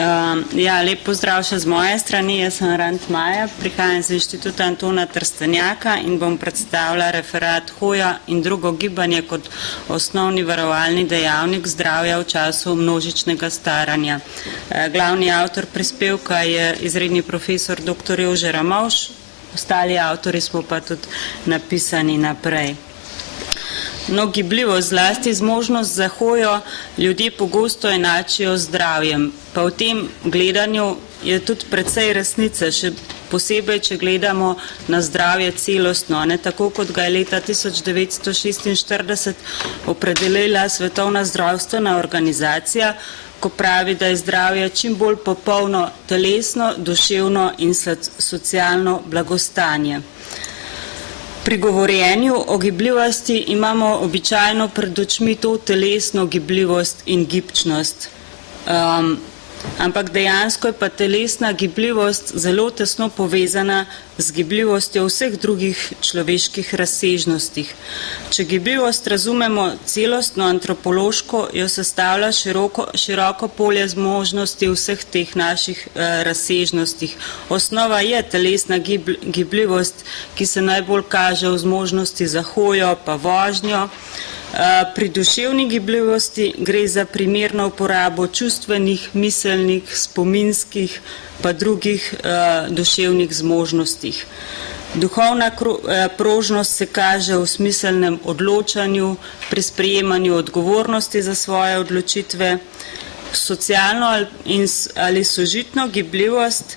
Lep pozdrav še z moje strani, jaz sem Rant Maja, prihajam z Inštituta Antona Trstenjaka in bom predstavila referat Hoja in drugo gibanje kot osnovni varovalni dejavnik zdravja v času množičnega staranja. Glavni avtor prispevka je izredni profesor dr. Jože Ramovš, ostali avtori smo pa tudi napisani naprej. Gibljivost, zlasti zmožnost za hojo, ljudje pogosto enačijo z zdravjem, pa v tem gledanju je tudi precej resnice, še posebej, če gledamo na zdravje celostno, ne tako kot ga je leta 1946 opredelila Svetovna zdravstvena organizacija, ko pravi, da je zdravje čim bolj popolno telesno, duševno in socialno blagostanje. Pri govorjenju o gibljivosti imamo običajno pred očmi to telesno gibljivost in gibčnost. Ampak dejansko je pa telesna gibljivost zelo tesno povezana z gibljivostjo vseh drugih človeških razsežnostih. Če gibljivost razumemo celostno antropološko, jo sestavlja široko polje zmožnosti vseh teh naših razsežnostih. Osnova je telesna gibljivost, ki se najbolj kaže v zmožnosti za hojo pa vožnjo. Pri duševni gibljivosti gre za primerno uporabo čustvenih, miselnih, spominskih pa drugih duševnih zmožnostih. Duhovna prožnost se kaže v smiselnem odločanju, pri sprejemanju odgovornosti za svoje odločitve. Socialno ali sožitno gibljivost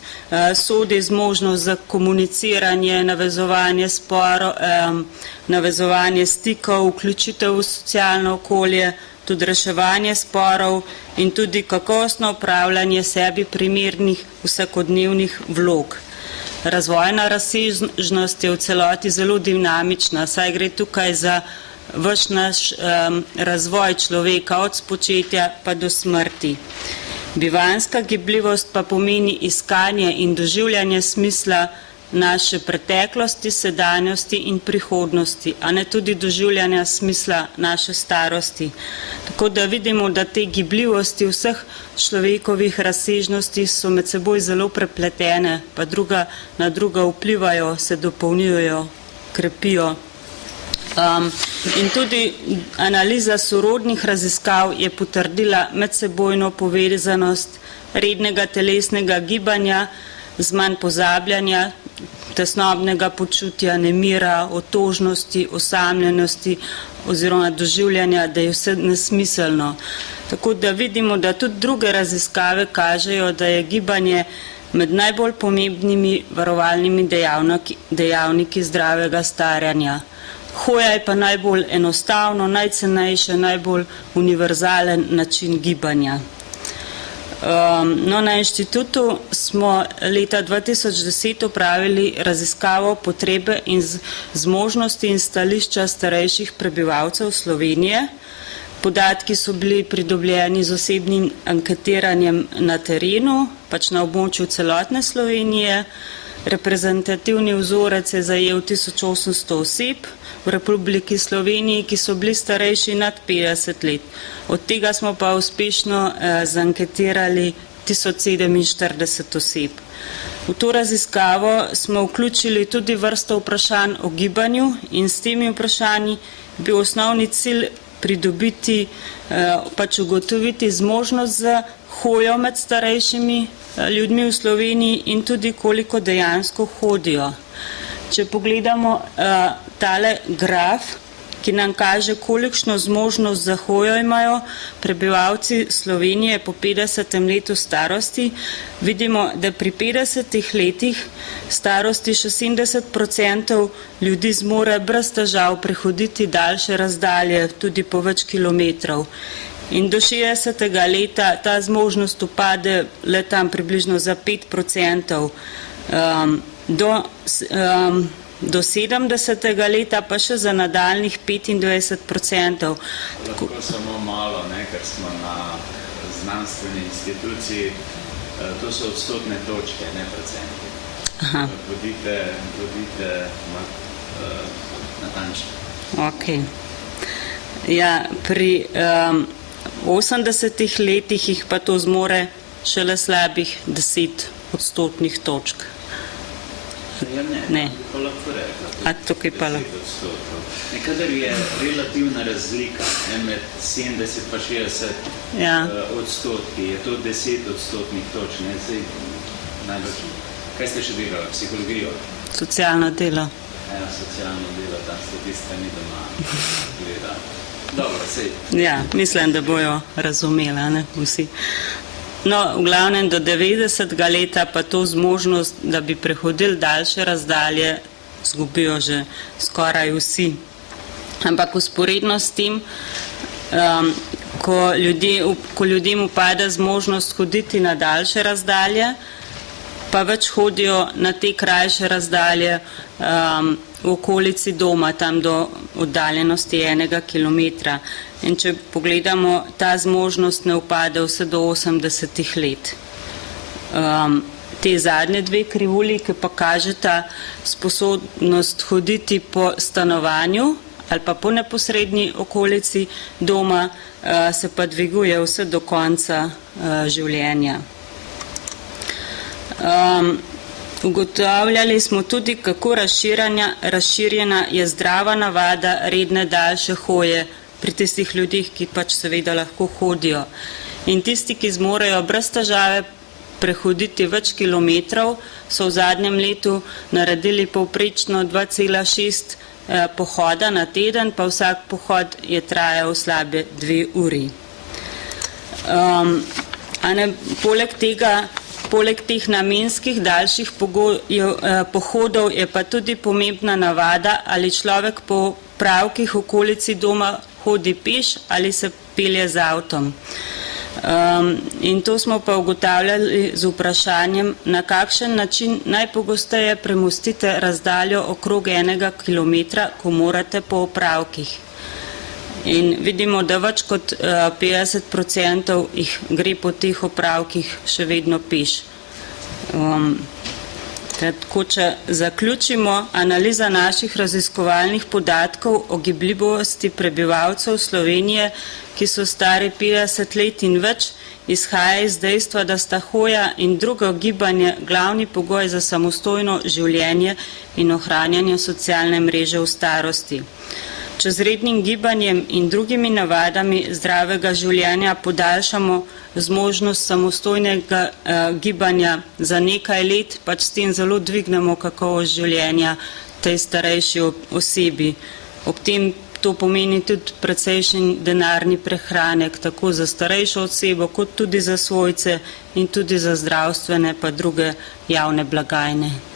sodi zmožnost za komuniciranje, navezovanje stikov, vključitev v socialno okolje, tudi reševanje sporov in tudi kakovostno upravljanje sebi primernih vsakodnevnih vlog. Razvojna razsežnost je v celoti zelo dinamična, saj gre tukaj za ves naš razvoj človeka od spočetja pa do smrti. Bivanjska gibljivost pa pomeni iskanje in doživljanje smisla naše preteklosti, sedanjosti in prihodnosti, a ne tudi doživljanja smisla naše starosti. Tako da vidimo, da te gibljivosti vseh človekovih razsežnosti so med seboj zelo prepletene, pa druga na druga vplivajo, se dopolnjujejo, krepijo. In tudi analiza sorodnih raziskav je potrdila medsebojno povezanost rednega telesnega gibanja z manj pozabljanja, tesnobnega počutja, nemira, otožnosti, osamljenosti oziroma doživljanja, da je vse nesmiselno. Tako da vidimo, da tudi druge raziskave kažejo, da je gibanje med najbolj pomembnimi varovalnimi dejavniki zdravega staranja. Hoja je pa najbolj enostavno, najcenejše, najbolj univerzalen način gibanja. Na inštitutu smo leta 2010 opravili raziskavo potrebe in zmožnosti in stališča starejših prebivalcev Slovenije. Podatki so bili pridobljeni z osebnim anketiranjem na terenu, pač na območju celotne Slovenije. Reprezentativni vzorec je zajel 1800 oseb v Republiki Sloveniji, ki so bili starejši nad 50 let. Od tega smo pa uspešno zanketirali 1047 oseb. V to raziskavo smo vključili tudi vrsto vprašanj o gibanju in s temi vprašanji bil osnovni cilj pridobiti, pač ugotoviti zmožnost za hojo med starejšimi ljudmi v Sloveniji in tudi koliko dejansko hodijo. Če pogledamo tale graf, ki nam kaže, kolikšno zmožnost za hojo imajo prebivalci Slovenije po 50. letu starosti, vidimo, da pri 50 letih starosti še 70% ljudi zmore brez težav prehoditi daljše razdalje, tudi po več kilometrov. In do 60. leta ta zmožnost upade le tam približno za 5%. Do 70. leta pa še za nadaljnih 25%. Lahko samo malo, ker smo na znanstveni instituciji, to so odstotne točke, ne procenti. Bodite natančni. Ok. Ja, pri 80 letih jih pa to zmore šele slabih 10 odstotnih točk. Ja, Ne. pa lahko rekla. A tukaj pa 10%. Kadar je relativna razlika med 70 pa 60 Ja. odstotki, je to 10 odstotnih točk. Najbolj, kaj ste še delali? Psihologijo? Socialno delo. Ja, socialno delo, tam statistika ni doma gleda. Dobro, sej. Ja, mislim, da bojo razumela, ne, vsi. No, v glavnem do 90. leta pa to zmožnost, da bi prehodili daljše razdalje, zgubijo že skoraj vsi. Ampak usporedno s tem, ko ljudem upada zmožnost hoditi na daljše razdalje, pa več hodijo na te krajše razdalje v okolici doma, tam do oddaljenosti 1 kilometra. In če pogledamo, ta zmožnost ne upade vse do 80 let. Te zadnje dve krivulji, ki pa kažeta sposobnost hoditi po stanovanju ali pa po neposrednji okolici doma, se pa dviguje vse do konca življenja. Ugotavljali smo tudi, kako razširjena je zdrava navada redne daljše hoje pri tistih ljudih, ki pač seveda lahko hodijo. In tisti, ki zmorejo brez težave prehoditi več kilometrov, so v zadnjem letu naredili povprečno 2,6 pohoda na teden, pa vsak pohod je trajal slabe 2 uri. Poleg teh namenskih daljših pohodov je pa tudi pomembna navada, ali človek po pravkih v okolici doma hodi peš ali se pelje z avtom. In to smo pa ugotavljali z vprašanjem, na kakšen način najpogosteje premostite razdaljo okrog 1 kilometra, ko morate po opravkih. In vidimo, da več kot 50% jih gre po teh opravkih še vedno peš. Tako, če zaključimo, analiza naših raziskovalnih podatkov o gibljivosti prebivalcev Slovenije, ki so stari 50 let in več, izhaja iz dejstva, da sta hoja in drugo gibanje glavni pogoj za samostojno življenje in ohranjanje socialne mreže v starosti. Če z rednim gibanjem in drugimi navadami zdravega življenja podaljšamo zmožnost samostojnega gibanja za nekaj let, pač s tem zelo dvignemo kakovost življenja tej starejši osebi. Ob tem to pomeni tudi precejšen denarni prehranek, tako za starejšo osebo, kot tudi za svojce in tudi za zdravstvene pa druge javne blagajne.